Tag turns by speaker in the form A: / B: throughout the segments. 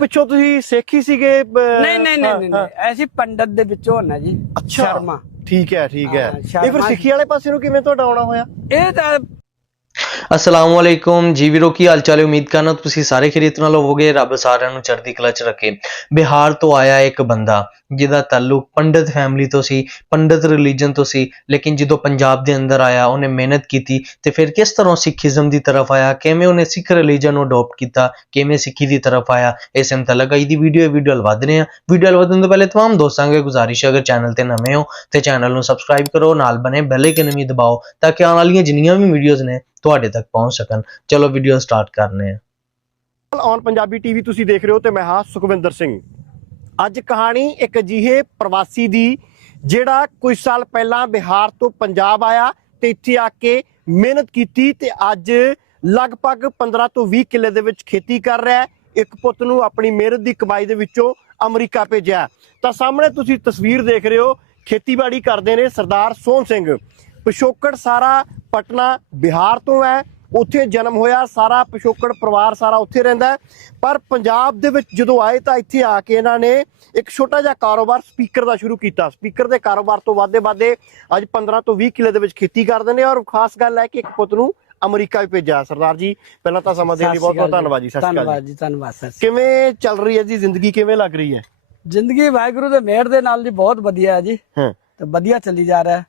A: ਪਿੱਛੋਂ ਤੁਸੀਂ ਸਿੱਖ ਹੀ ਸੀਗੇ
B: ਨਹੀਂ ਨਹੀਂ ਨਹੀਂ ਨਹੀਂ। ਅਸੀਂ ਪੰਡਤ ਦੇ ਵਿੱਚੋਂ ਹੁੰਨਾ ਜੀ
A: ਅੱਛਾ।
B: ਸ਼ਰਮਾ।
A: ਠੀਕ ਹੈ ਠੀਕ ਹੈ। ਇਹ ਫਿਰ ਸਿੱਖੀ ਵਾਲੇ ਪਾਸੇ ਨੂੰ ਕਿਵੇਂ ਤੁਹਾਡਾ ਆਉਣਾ ਹੋਇਆ?
B: ਇਹ ਤਾਂ
C: ਅਸਲਾਮ ਵਾਲੇਕੁਮ ਜੀ ਵੀਰੋ ਕੀ ਹਾਲ ਚਾਲ ਹੈ ਉਮੀਦ ਕਰਨਾ ਤੁਸੀਂ ਸਾਰੇ ਖਰੀਤ ਨਾਲ ਹੋਵੋਗੇ ਰੱਬ ਸਾਰਿਆਂ ਨੂੰ ਚੜ੍ਹਦੀ ਕਲਾ ਚ ਰੱਖੇ ਬਿਹਾਰ ਤੋਂ ਆਇਆ ਇੱਕ ਬੰਦਾ ਜਿਹਦਾ ਤਾਲੁਕ ਪੰਡਤ ਫੈਮਿਲੀ ਤੋਂ ਸੀ ਪੰਡਤ ਰਿਲੀਜਨ ਤੋਂ ਸੀ ਲੇਕਿਨ ਜਦੋਂ ਪੰਜਾਬ ਦੇ ਅੰਦਰ ਆਇਆ ਉਹਨੇ ਮਿਹਨਤ ਕੀਤੀ ਤੇ ਫਿਰ ਕਿਸ ਤਰ੍ਹਾਂ ਸਿੱਖੀਜ਼ਮ ਦੀ ਤਰਫ ਆਇਆ ਕਿਵੇਂ ਉਹਨੇ ਸਿੱਖ ਰਿਲੀਜਨ ਨੂੰ ਅਡਾਪਟ ਕੀਤਾ ਕਿਵੇਂ ਸਿੱਖੀ ਦੀ ਤਰਫ ਆਇਆ ਇਸ ਮੁਤਲਕ ਅੱਜ ਦੀ ਵੀਡੀਓ ਵੀਡੀਓ ਲਵਾ ਦਿੰਦੇ ਆ ਵੀਡੀਓ ਲਵਾਉਣ ਤੋਂ ਪਹਿਲੇ तमाम ਦੋਸਤਾਂ ਨੂੰ ਗੁਜ਼ਾਰਿਸ਼ ਹੈ ਅਗਰ ਚੈਨਲ ਤੇ ਨਵੇਂ ਹੋ ਤੇ ਚੈਨਲ ਨੂੰ ਸਬਸਕ੍ਰਾਈਬ ਕਰੋ ਨਾਲ ਬਨੇ ਬੈਲ ਆਈਕਨ ਵੀ ਦਬਾਓ ਤਾਂ ਕਿ ਆਉਣ ਵਾਲੀਆਂ ਜਿੰਨੀਆਂ ਵੀ ਵੀਡੀਓਜ਼ ਨੇ ਤੁਹਾਡੇ ਤੱਕ ਪਹੁੰਚ ਸਕਣ। ਚਲੋ ਵੀਡੀਓ ਸਟਾਰਟ ਕਰਨੇ ਆ।
A: ਔਨ ਪੰਜਾਬੀ ਟੀਵੀ ਤੁਸੀਂ ਦੇਖ ਰਹੇ ਹੋ ਤੇ ਮੈਂ ਹਾਂ ਸੁਖਵਿੰਦਰ ਸਿੰਘ। ਅੱਜ ਕਹਾਣੀ ਇੱਕ ਅਜਿਹੇ ਪ੍ਰਵਾਸੀ ਦੀ, ਜਿਹੜਾ ਕੁਝ ਸਾਲ ਪਹਿਲਾਂ ਬਿਹਾਰ ਤੋਂ ਪੰਜਾਬ ਆਇਆ ਤੇ ਇੱਥੇ ਆ ਕੇ ਮਿਹਨਤ ਕੀਤੀ ਤੇ ਅੱਜ ਲਗਭਗ 15 ਤੋਂ 20 ਕਿੱਲੇ ਦੇ ਵਿੱਚ ਖੇਤੀ ਕਰ ਰਿਹਾ ਇੱਕ ਪੁੱਤ ਨੂੰ ਆਪਣੀ ਮਿਹਨਤ ਦੀ ਕਮਾਈ ਦੇ ਵਿੱਚੋਂ ਅਮਰੀਕਾ ਭੇਜਿਆ ਤਾਂ ਸਾਹਮਣੇ ਤੁਸੀਂ ਤਸਵੀਰ ਦੇਖ ਰਹੇ ਹੋ, ਖੇਤੀਬਾੜੀ ਕਰਦੇ ਨੇ ਸਰਦਾਰ ਸੋਹਣ ਸਿੰਘ। ਪਿਛੋਕੜ ਸਾਰਾ ਪਟਨਾ ਬਿਹਾਰ ਤੋਂ ਹੈ। ਉੱਥੇ ਜਨਮ ਹੋਇਆ ਸਾਰਾ ਪਿਛੋਕੜ ਪਰਿਵਾਰ ਸਾਰਾ ਉੱਥੇ ਰਹਿੰਦਾ। ਪਰ ਪੰਜਾਬ ਦੇ ਵਿੱਚ ਜਦੋਂ ਆਏ ਤਾਂ ਇੱਥੇ ਆ ਕੇ ਇਹਨਾਂ ਨੇ ਇੱਕ ਛੋਟਾ ਜਿਹਾ ਕਾਰੋਬਾਰ ਸਪੀਕਰ ਦਾ ਸ਼ੁਰੂ ਕੀਤਾ। ਸਪੀਕਰ ਦੇ ਕਾਰੋਬਾਰ ਤੋਂ ਵਾਧੇ ਵਾਧੇ ਅੱਜ 15 ਤੋਂ 20 ਕਿੱਲੇ ਦੇ ਵਿੱਚ ਖੇਤੀ ਕਰਦੇ ਨੇ ਔਰ ਖਾਸ ਗੱਲ ਹੈ ਕਿ ਇੱਕ ਪੁੱਤ ਨੂੰ ਅਮਰੀਕਾ ਵੀ ਭੇਜਿਆ। ਸਰਦਾਰ ਜੀ ਪਹਿਲਾਂ ਤਾਂ ਸਮਾਂ ਦੇਣ ਲਈ ਬਹੁਤ ਬਹੁਤ ਧੰਨਵਾਦ ਜੀ ਸਤਿ ਸ਼੍ਰੀ ਅਕਾਲ
B: ਧੰਨਵਾਦ
A: ਜੀ
B: ਧੰਨਵਾਦ ਸ਼੍ਰੀ
A: ਕਿਵੇਂ ਚੱਲ ਰਹੀ ਹੈ ਜੀ ਜ਼ਿੰਦਗੀ ਕਿਵੇਂ ਲੱਗ ਰਹੀ ਹੈ।
B: ਜ਼ਿੰਦਗੀ ਵਾਹਿਗੁਰੂ ਦੇ ਮਿਹਰ ਦੇ ਨਾਲ ਜੀ ਬਹੁਤ ਵਧੀਆ ਹੈ ਜੀ।
A: ਹਾਂ।
B: ਤੇ ਵਧੀਆ ਚੱਲੀ ਜਾ ਰਿਹਾ। ਹੈ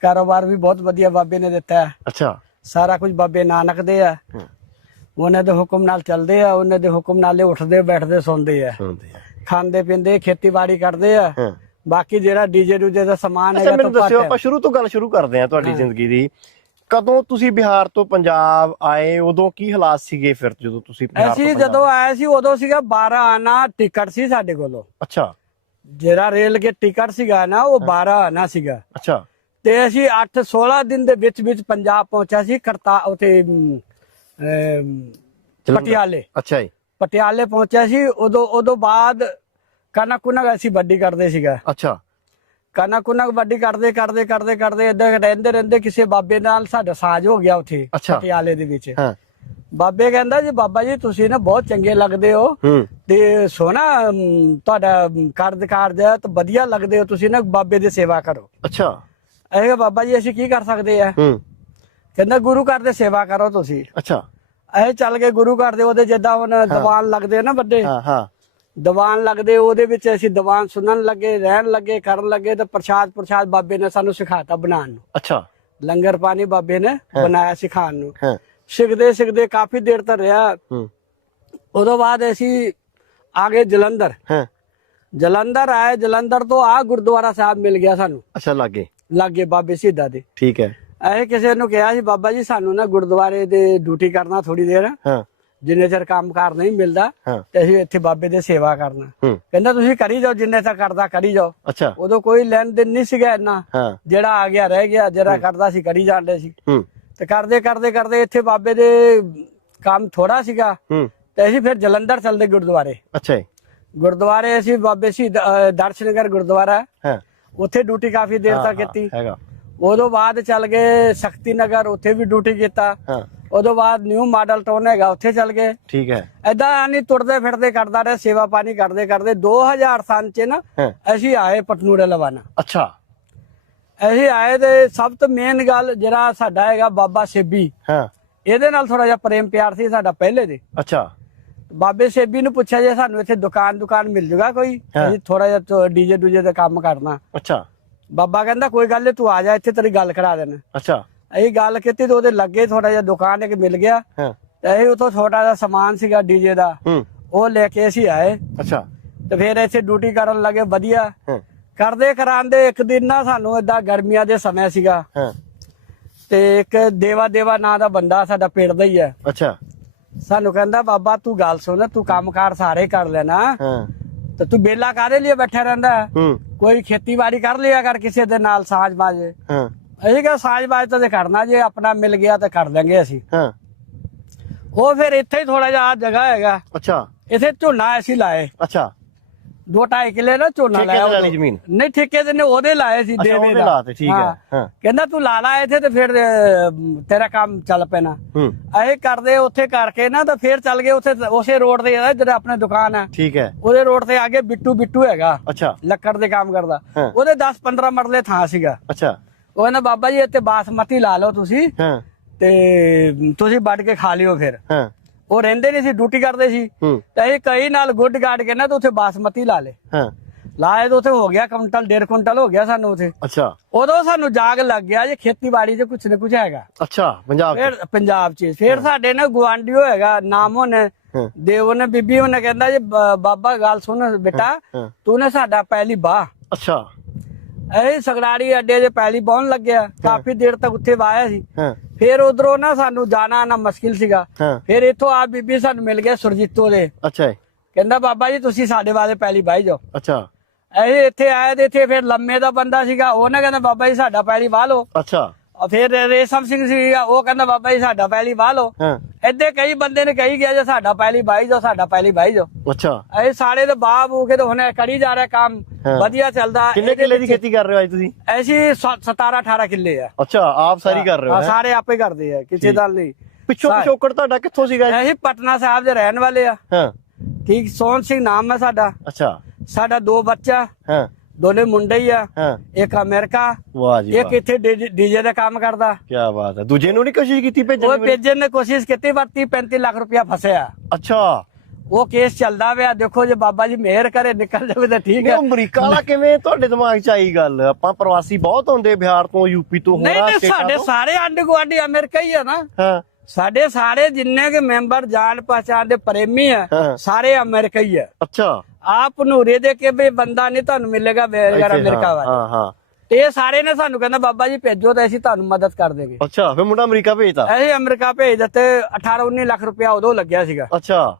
B: ਕਾਰੋਬਾਰ ਵੀ ਬਹੁਤ ਵਧੀਆ ਬਾਬੇ ਨੇ ਦਿੱਤਾ ਹੈ।
A: ਅੱਛਾ।
B: ਸਾਰਾ ਕੁਝ ਬਾਬੇ ਨਾਨਕ ਦੇ ਆ। ਉਹਨਾਂ ਦੇ ਹੁਕਮ ਨਾਲ ਚੱਲਦੇ ਆ ਉਹਨਾਂ ਦੇ ਹੁਕਮ ਨਾਲੇ ਉੱਠਦੇ ਬੈਠਦੇ ਸੌਂਦੇ ਆ।
A: ਆ।
B: ਖਾਂਦੇ ਪੀਂਦੇ ਖੇਤੀਬਾੜੀ ਕਰਦੇ ਆ। ਬਾਕੀ ਜਿਹੜਾ ਡੀਜੇ ਡੂਜੇ ਦਾ ਸਮਾਨ ਹੈਗਾ
A: ਮੈਨੂੰ ਦੱਸਿਓ ਆਪਾਂ। ਸ਼ੁਰੂ ਤੋਂ ਗੱਲ ਸ਼ੁਰੂ ਕਰਦੇ ਹਾਂ ਤੁਹਾਡੀ ਜ਼ਿੰਦਗੀ ਦੀ। ਕਦੋਂ ਤੁਸੀਂ ਬਿਹਾਰ ਤੋਂ ਪੰਜਾਬ ਆਏ ਉਦੋਂ ਕੀ ਹਾਲਾਤ ਸੀਗੇ ਫਿਰ ਜਦੋਂ ਤੁਸੀਂ ਬਿਹਾਰ ਤੋਂ
B: ਅਸੀਂ ਜਦੋਂ ਆਏ? ਸੀ ਉਦੋਂ ਸੀਗਾ 12 ਆਨਾ ਟਿਕਟ ਸੀ ਸਾਡੇ ਕੋਲੋਂ।
A: ਅੱਛਾ।
B: ਜਿਹੜਾ ਰੇਲ ਕੇ ਟਿਕਟ ਸੀਗਾ ਨਾ ਉਹ 12 ਆਨਾ ਸੀਗਾ।
A: ਅੱਛਾ।
B: ਤੇ ਅਸੀਂ 8 16 ਦਿਨ ਦੇ ਵਿੱਚ ਵਿੱਚ ਪੰਜਾਬ ਪਹੁੰਚਿਆ ਸੀ ਕਰਤਾ ਉਥੇ। ਪਟਿਆਲੇ।
A: ਅੱਛਾ ਜੀ।
B: ਪਟਿਆਲੇ ਪਹੁੰਚਿਆ ਸੀ ਉਦੋਂ ਉਦੋਂ ਬਾਅਦ ਕਣਕ ਕੁਨਕ ਅਸੀਂ ਵੱਡੀ ਕਰਦੇ ਸੀਗਾ।
A: ਅੱਛਾ।
B: ਕਣਕ ਕੁਨਕ ਵੱਡੀ ਕਰਦੇ ਕਰਦੇ ਕਰਦੇ ਕਰਦੇ ਏਦਾਂ ਰਹਿੰਦੇ ਰਹਿੰਦੇ ਕਿਸੇ ਬਾਬੇ ਨਾਲ ਸਾਡਾ ਸਾਜ ਹੋ ਗਿਆ ਉੱਥੇ। ਪਟਿਆਲੇ ਦੇ ਵਿੱਚ।
A: ਹਾਂ।
B: ਬਾਬੇ ਕਹਿੰਦਾ ਜੀ ਬਾਬਾ ਜੀ ਤੁਸੀਂ ਨਾ ਬਹੁਤ ਚੰਗੇ ਲੱਗਦੇ ਹੋ ਤੇ ਸੋਨਾ ਤੁਹਾਡਾ ਕਰਦ ਕਾਰਜ ਹੈ ਤਾਂ ਵਧੀਆ ਲੱਗਦੇ ਹੋ ਤੁਸੀਂ ਨਾ ਬਾਬੇ ਦੀ ਸੇਵਾ ਕਰੋ।
A: ਅੱਛਾ।
B: ਅਸੀਂ ਕਿਹਾ ਬਾਬਾ ਜੀ ਅਸੀਂ ਕੀ ਕਰ ਸਕਦੇ ਆ?
A: ਹੂੰ।
B: ਕਹਿੰਦਾ ਗੁਰੂ ਘਰ ਦੇ ਸੇਵਾ ਕਰੋ ਤੁਸੀਂ।
A: ਅੱਛਾ।
B: ਅਸੀਂ ਚੱਲ ਕੇ ਗੁਰੂ ਘਰ ਦੇ ਉਹਦੇ ਜਿੱਦਾਂ ਹੁਣ ਦੀਵਾਨ ਲੱਗਦੇ ਆ ਨਾ ਵੱਡੇ।
A: ਹਾਂ ਹਾਂ।
B: ਦੀਵਾਨ ਲੱਗਦੇ ਉਹਦੇ ਵਿੱਚ ਅਸੀਂ ਦੀਵਾਨ ਸੁਣਨ ਲੱਗੇ ਰਹਿਣ ਲੱਗੇ ਕਰਨ ਲੱਗੇ ਤੇ ਪ੍ਰਸ਼ਾਦ ਪ੍ਰਸ਼ਾਦ ਬਾਬੇ ਨੇ ਸਾਨੂੰ ਸਿਖਾਤਾ ਬਣਾਉਣ ਨੂੰ।
A: ਅੱਛਾ।
B: ਲੰਗਰ ਪਾਣੀ ਬਾਬੇ ਨੇ ਬਣਾਇਆ ਸਿਖਾਉਣ ਨੂੰ।
A: ਹਾਂ।
B: ਸਿੱਖਦੇ ਸਿੱਖਦੇ ਕਾਫੀ ਦੇਰ ਤੱਕ ਰਿਹਾ।
A: ਹੂੰ।
B: ਉਦੋਂ ਬਾਅਦ ਅਸੀਂ ਆ ਗਏ ਜਲੰਧਰ।
A: ਹਾਂ।
B: ਜਲੰਧਰ ਆਏ ਜਲੰਧਰ ਤੋਂ ਆ ਗੁਰਦੁਆਰਾ ਸਾਹਿਬ ਮਿਲ ਗਿਆ ਸਾਨੂੰ।
A: ਅੱਛਾ ਲੱਗੇ।
B: ਲਾਗੇ ਬਾਬੇ ਸਿੱਧਾ ਦੇ।
A: ਠੀਕ ਹੈ।
B: ਇਹ ਕਿਸੇ ਨੂੰ ਕਿਹਾ ਸੀ ਬਾਬਾ ਜੀ ਸਾਨੂੰ ਨਾ ਗੁਰਦੁਆਰੇ ਦੇ ਡਿਊਟੀ ਕਰਨਾ ਥੋੜੀ ਦੇਰ।
A: ਹਾਂ।
B: ਜਿੰਨੇ ਚਿਰ ਕੰਮਕਾਰ ਨਹੀਂ ਮਿਲਦਾ ਤੇ ਅਸੀਂ ਇੱਥੇ ਬਾਬੇ ਦੇ ਸੇਵਾ ਕਰਨਾ। ਕਹਿੰਦਾ ਤੁਸੀਂ ਕਰੀ ਜਾਓ ਜਿੰਨੇ ਤੱਕ ਕਰਦਾ ਕਰੀ ਜਾਓ।
A: ਅੱਛਾ।
B: ਉਦੋਂ ਕੋਈ ਲੈਣ ਦੇਣ ਨਹੀਂ ਸੀਗਾ ਇੰਨਾ। ਜਿਹੜਾ ਆ ਗਿਆ ਰਹਿ ਗਿਆ ਜਿਹੜਾ ਕਰਦਾ ਸੀ ਕਰੀ ਜਾਂਦੇ ਸੀ। ਤੇ ਕਰਦੇ ਕਰਦੇ ਕਰਦੇ ਇੱਥੇ ਬਾਬੇ ਦੇ ਕੰਮ ਥੋੜਾ ਸੀਗਾ। ਤੇ ਅਸੀਂ ਫਿਰ ਜਲੰਧਰ ਚੱਲਦੇ ਗੁਰਦੁਆਰੇ।
A: ਅੱਛਾ
B: ਗੁਰਦੁਆਰੇ ਅਸੀਂ ਬਾਬੇ ਸੀ ਦਰਸ਼ਨਗਰ ਗੁਰਦੁਆਰਾ।
A: ਹਾਂ।
B: ਉੱਥੇ ਡਿਊਟੀ ਕਾਫੀ ਦੇਰ ਤੱਕ ਕੀਤੀ।
A: ਹੈਗਾ।
B: ਉਦੋਂ ਬਾਅਦ ਚੱਲ ਗਏ ਸ਼ਕਤੀ ਨਗਰ ਉੱਥੇ ਵੀ ਡਿਊਟੀ ਕੀਤਾ।
A: ਹਾਂ।
B: ਉਦੋਂ ਬਾਅਦ ਨਿਊ ਮਾਡਲ ਟਾਊਨ ਹੈਗਾ ਉੱਥੇ ਚੱਲ ਗਏ।
A: ਠੀਕ ਹੈ।
B: ਐਦਾਂ ਨਹੀਂ ਤੁਰਦੇ ਫਿਰਦੇ ਕਰਦਾ ਰਿਹਾ ਸੇਵਾ ਪਾਣੀ ਕਰਦੇ ਕਰਦੇ। 2000 ਸਾਲ ਚ ਨਾ ਅਸੀਂ ਆਏ ਪਟਨੂਰੇ ਲਵਾਨਾ
A: ਅੱਛਾ।
B: ਅਸੀਂ ਆਏ ਤੇ ਸਭ ਤੋਂ ਮੇਨ ਗੱਲ ਜਿਹੜਾ ਸਾਡਾ ਹੈਗਾ ਬਾਬਾ ਸੇਬੀ।
A: ਹਾਂ।
B: ਇਹਦੇ ਨਾਲ ਥੋੜਾ ਜਿਹਾ ਪ੍ਰੇਮ ਪਿਆਰ ਸੀ ਸਾਡਾ ਪਹਿਲੇ ਦੇ।
A: ਅੱਛਾ।
B: ਬਾਬੇ ਸੇਬੀ ਨੂੰ ਪੁੱਛਿਆ ਜੇ ਸਾਨੂੰ ਇੱਥੇ ਦੁਕਾਨ ਦੁਕਾਨ ਮਿਲ ਜੂਗਾ ਕੋਈ?
A: ਹਾਂ।
B: ਅਸੀਂ ਥੋੜਾ ਜਿਹਾ ਡੀਜੇ ਡੂਜੇ ਦਾ ਕੰਮ ਕਰਨਾ।
A: ਅੱਛਾ।
B: ਬਾਬਾ ਕਹਿੰਦਾ ਕੋਈ ਗੱਲ ਨੀ ਤੂੰ ਆ ਜਾ ਇੱਥੇ ਤੇਰੀ ਗੱਲ ਕਰਾ ਦੇਣਾ।
A: ਅੱਛਾ।
B: ਅਸੀਂ ਗੱਲ ਕੀਤੀ ਤੇ ਉਹਦੇ ਲੱਗੇ ਥੋੜਾ ਜਿਹਾ ਦੁਕਾਨ ਇੱਕ ਮਿਲ ਗਿਆ।
A: ਹਾਂ।
B: ਤੇ ਅਸੀਂ ਉਥੋਂ ਛੋਟਾ ਜਿਹਾ ਸਮਾਨ ਸੀਗਾ ਡੀਜੇ ਦਾ।
A: ਹੂੰ।
B: ਉਹ ਲੈ ਕੇ ਅਸੀਂ ਆਏ।
A: ਅੱਛਾ।
B: ਤੇ ਫਿਰ ਇੱਥੇ ਡਿਊਟੀ ਕਰਨ ਲੱਗੇ ਵਧੀਆ।
A: ਹਾਂ।
B: ਕਰਦੇ ਕਰਾਂਦੇ ਇੱਕ ਦਿਨ ਨਾ ਸਾਨੂੰ ਏਦਾਂ ਗਰਮੀਆਂ ਦੇ ਸਮੇਂ ਸੀਗਾ।
A: ਹਾਂ।
B: ਤੇ ਇੱਕ ਦੇਵਾ ਦੇਵਾ ਨਾਂ ਦਾ ਬੰਦਾ ਸਾਡਾ ਪਿੰਡ ਦਾ ਹੀ ਹੈ।
A: ਅੱਛਾ।
B: ਸਾਨੂੰ ਕਹਿੰਦਾ ਬਾਬਾ ਤੂੰ ਗੱਲ ਸੁਣ ਤੂੰ ਕੰਮਕਾਰ ਸਾਰੇ ਕਰ ਲੈਣਾ।
A: ਹਾਂ।
B: ਤੇ ਤੂੰ ਬੇਲਾ ਕਾਦੇ ਲਈ ਬੈਠਾ ਰਹਿੰਦਾ? ਹੈ? ਕੋਈ ਖੇਤੀਬਾੜੀ ਕਰ ਲਿਆ ਕਰ ਕਿਸੇ ਦੇ ਨਾਲ ਸਾਂਝ ਬਾਜ
A: ਹਾਂ।
B: ਅਸੀਂ ਕਿਹਾ ਸਾਂਝ ਬਾਜ ਤਾਂ ਜੇ ਕਰਨਾ ਜੇ ਆਪਣਾ ਮਿਲ ਗਿਆ ਤਾਂ ਕਰ ਲਾਂਗੇ ਅਸੀਂ।
A: ਹਾਂ।
B: ਉਹ ਫਿਰ ਇੱਥੇ ਹੀ ਥੋੜਾ ਜਿਹਾ ਜਗ੍ਹਾ ਹੈਗਾ।
A: ਅੱਛਾ।
B: ਇੱਥੇ ਝੋਨਾ ਅਸੀਂ ਲਾਏ।
A: ਅੱਛਾ।
B: ਦੋ ਢਾਈ ਕਿੱਲੇ ਨਾ ਝੋਨਾ
A: ਠੇਕੇ
B: ਲਾਇਆ
A: ਵਾਲੀ
B: ਉਦੋਂ।
A: ਜ਼ਮੀਨ?
B: ਨਹੀਂ ਠੇਕੇ ਤੇ ਨੇ ਉਹਦੇ ਲਾਏ ਸੀ
A: ਅੱਛਾ,
B: ਦੇਵੇ
A: ਉਹਦੇ
B: ਦਾ।
A: ਲਾਤੇ, ਠੀਕ ਹੈ, ਹਾਂ।
B: ਕਹਿੰਦਾ ਤੂੰ ਲਾ ਲਾ ਇੱਥੇ ਤੇ ਫਿਰ ਅਹ, ਤੇਰਾ ਕੰਮ ਚੱਲ ਪੈਣਾ।
A: ਹੂੰ।
B: ਇਹ ਕਰਦੇ ਉੱਥੇ ਕਰਕੇ ਨਾ ਤਾਂ ਫਿਰ ਚੱਲ ਗਏ ਉੱਥੇ ਉਸੇ ਰੋਡ ਤੇ ਆ ਜਿਹੜਾ ਆਪਣੇ ਦੁਕਾਨ ਹੈ।
A: ਠੀਕ ਹੈ।
B: ਉਹਦੇ ਰੋਡ ਤੇ ਅੱਗੇ ਬਿੱਟੂ ਬਿੱਟੂ ਹੈਗਾ।
A: ਅੱਛਾ।
B: ਲੱਕੜ ਦੇ ਕੰਮ ਕਰਦਾ।
A: ਹਾਂ।
B: ਉਹਦੇ 10 15 ਮਰਲੇ ਥਾਂ ਸੀਗਾ।
A: ਅੱਛਾ।
B: ਉਹ ਕਹਿੰਦਾ ਬਾਬਾ ਜੀ ਇੱਥੇ ਬਾਸਮਤੀ ਲਾ ਲਓ ਤੁਸੀਂ
A: ਹਾਂ।
B: ਤੇ ਤੁਸੀਂ ਵੱਢ ਕੇ ਖਾ ਲਿਓ ਫਿਰ।
A: ਹਾਂ।
B: ਉਹ ਰਹਿੰਦੇ ਨਹੀਂ ਸੀ ਡਿਊਟੀ ਕਰਦੇ ਸੀ। ਤੇ ਇਹ ਕਈ ਨਾਲ ਗੁੱਡ ਗਾੜ ਕੇ ਨਾ ਤੇ ਉੱਥੇ ਬਾਸਮਤੀ ਲਾ ਲੇ।
A: ਹਾਂ।
B: ਲਾਏ ਤਾਂ ਉੱਥੇ ਹੋ ਗਿਆ ਕੁਇੰਟਲ ਡੇਢ ਕੁਇੰਟਲ ਹੋ ਗਿਆ ਸਾਨੂੰ ਉੱਥੇ।
A: ਅੱਛਾ।
B: ਉਦੋਂ ਸਾਨੂੰ ਜਾਗ ਲੱਗ ਗਿਆ ਜੇ ਖੇਤੀਬਾੜੀ 'ਚ ਕੁਛ ਨਾ ਕੁਛ ਹੈਗਾ।
A: ਅੱਛਾ ਪੰਜਾਬ
B: ਫਿਰ ਪੰਜਾਬ 'ਚ। ਫਿਰ ਸਾਡੇ ਨਾ ਗਵਾਂਢੀਓ ਹੈਗਾ ਨਾਮ ਉਹਨੇ
A: ਹਾਂ।
B: ਦੇਵ ਨੇ ਬੀਬੀ ਉਹਨੇ ਕਹਿੰਦਾ ਜੀ ਬਾਬਾ ਗੱਲ ਸੁਣ ਬੇਟਾ ਤੂੰ ਨੇ ਸਾਡਾ ਪਹਿਲੀ ਬਾਹ।
A: ਅੱਛਾ।
B: ਇਹ ਸਗੜਾੜੀ ਅੱਡੇ 'ਚ ਪਹਿਲੀ ਬਾਹਣ ਲੱਗਿਆ। ਕਾਫੀ ਦੇਰ ਤੱਕ ਉੱਥੇ ਵਾਇਆ ਸੀ। ਫਿਰ ਉਧਰੋਂ ਨਾ ਸਾਨੂੰ ਜਾਣਾ ਨਾ ਮੁਸ਼ਕਿਲ ਸੀਗਾ। ਫਿਰ ਇੱਥੋਂ ਆ ਬੀਬੀ ਸਾਨੂੰ ਮਿਲ ਗਿਆ ਸੁਰਜੀਤੋ ਦੇ
A: ਅੱਛਾ
B: ਕਹਿੰਦਾ ਬਾਬਾ ਜੀ ਤੁਸੀਂ ਸਾਡੇ ਵਾਲੇ ਪਹਿਲੀ ਬਾਈ ਜਾਓ।
A: ਅੱਛਾ।
B: ਇਹ ਇੱਥੇ ਆਏ ਤੇ ਇੱਥੇ ਫਿਰ ਲੰਮੇ ਦਾ ਬੰਦਾ ਸੀਗਾ। ਉਹਨੇ ਕਹਿੰਦਾ ਬਾਬਾ ਜੀ ਸਾਡਾ ਪਹਿਲੀ ਵਾਹ ਲਓ।
A: ਅੱਛਾ।
B: ਫਿਰ ਰੇਸ਼ਮ ਸਿੰਘ ਸੀਗਾ। ਉਹ ਕਹਿੰਦਾ ਬਾਬਾ ਜੀ ਸਾਡਾ ਪਹਿਲੀ ਵਾਹ ਲਓ। ਇੱਦੇ ਕਈ ਬੰਦੇ ਨੇ ਕਹੀ ਗਿਆ ਜੇ ਸਾਡਾ ਪਹਿਲੀ ਬਾਈ ਜਾਓ ਸਾਡਾ ਪਹਿਲੀ ਬਾਈ ਜਾਓ।
A: ਅੱਛਾ।
B: ਇਹ ਸਾਰੇ ਦੇ ਬਾਪ ਹੋ ਕੇ ਤਾਂ ਹੁਣੇ ਕਰੀ ਜਾ ਰਿਹਾ ਕੰਮ। ਵਧੀਆ ਚੱਲਦਾ।
A: ਕਿੰਨੇ ਕਿੱਲੇ ਦੀ ਖੇਤੀ ਕਰ ਰਹੇ ਹੋ ਅੱਜ ਤੁਸੀਂ?
B: ਐਸੀ 17 18 ਕਿੱਲੇ ਆ।
A: ਅੱਛਾ ਆਪ ਸਾਰੀ ਕਰ ਰਹੇ ਹੋ?
B: ਸਾਰੇ ਆਪੇ ਕਰਦੇ ਆ ਕਿਸੇ ਦਾ ਨਹੀਂ।
A: ਪਿੱਛੋਂ। ਪਿਛੋਕੜ ਤੁਹਾਡਾ ਕਿੱਥੋਂ ਸੀਗਾ? ਜੀ
B: ਅਸੀਂ ਪਟਨਾ ਸਾਹਿਬ ਦੇ ਰਹਿਣ ਵਾਲੇ ਆ।
A: ਹਾਂ।
B: ਠੀਕ ਸੋਹਣ ਸਿੰਘ ਨਾਮ ਹੈ ਸਾਡਾ।
A: ਅੱਛਾ।
B: ਸਾਡਾ ਦੋ ਬੱਚਾ।
A: ਹਾਂ।
B: ਦੋਨੇ ਮੁੰਡੇ ਹੀ ਆ।
A: ਹਾਂ।
B: ਇੱਕ ਅਮਰੀਕਾ
A: ਵਾਹ ਜੀ
B: ਇੱਕ
A: ਵਾਹ।
B: ਇੱਥੇ ਡੀਜੇ ਦਾ ਕੰਮ ਕਰਦਾ।
A: ਕੀ ਬਾਤ ਹੈ। ਦੂਜੇ ਨੂੰ ਨਹੀਂ ਕੋਸ਼ਿਸ਼ ਕੀਤੀ
B: ਉਹ
A: ਭੇਜਣ ਦੀ
B: ਭੇਜਣ ਨੇ ਕੋਸ਼ਿਸ਼ ਕੀਤੀ ਪਰ 30 35 ਲੱਖ ਰੁਪਇਆ ਫਸਿਆ।
A: ਅੱਛਾ।
B: ਉਹ ਕੇਸ ਚੱਲਦਾ ਪਿਆ। ਦੇਖੋ ਜੇ ਬਾਬਾ ਜੀ ਮਿਹਰ ਕਰੇ ਨਿਕਲ ਜਾਵੇ ਤਾਂ ਠੀਕ
A: ਨਹੀਂ
B: ਹੈ।
A: ਉਹ ਅਮਰੀਕਾ ਵਾਲਾ ਕਿਵੇਂ ਤੁਹਾਡੇ ਦਿਮਾਗ 'ਚ ਆਈ ਗੱਲ? ਆਪਾਂ ਪ੍ਰਵਾਸੀ ਬਹੁਤ ਆਉਂਦੇ ਬਿਹਾਰ ਤੋਂ ਯੂਪੀ ਤੋਂ
B: ਨਹੀਂ
A: ਹੋਰਾਂ
B: ਨਹੀਂ ਸਾਡੇ। ਸਾਰੇ ਆਂਢ ਗੁਆਂਢੀ ਅਮਰੀਕਾ ਹੀ ਆ ਨਾ।
A: ਹਾਂ।
B: ਸਾਡੇ ਸਾਰੇ ਜਿੰਨੇ ਕੇ ਮੈਂਬਰ ਜਾਣ ਪਛਾਣ ਦੇ ਪ੍ਰੇਮੀ ਆ
A: ਹਾਂ।
B: ਸਾਰੇ ਅਮਰੀਕਾ ਹੀ ਆ।
A: ਅੱਛਾ।
B: ਆਪ ਨੂਰੇ ਦੇ ਕੇ ਵੀ ਬੰਦਾ ਨਹੀਂ ਤੁਹਾਨੂੰ ਮਿਲੇਗਾ
A: ਇੱਥੇ,
B: ਅਮਰੀਕਾ
A: ਹਾਂ,
B: ਵਾਲਾ।
A: ਹਾਂ ਹਾਂ।
B: ਤੇ ਇਹ ਸਾਰੇ ਨੇ ਸਾਨੂੰ ਕਹਿੰਦਾ ਬਾਬਾ ਜੀ ਭੇਜੋ ਤਾਂ ਅਸੀਂ ਤੁਹਾਨੂੰ ਮਦਦ ਕਰ ਦੇਗੇ।
A: ਅੱਛਾ ਫਿਰ ਮੁੰਡਾ ਅਮਰੀਕਾ ਭੇਜਤਾ?
B: ਅਸੀਂ ਅਮਰੀਕਾ ਭੇਜ ਦਿੱਤੇ 18 19 ਲੱਖ ਰੁਪਇਆ ਉਦੋਂ ਲੱਗਿਆ ਸੀਗਾ।
A: ਅੱਛਾ।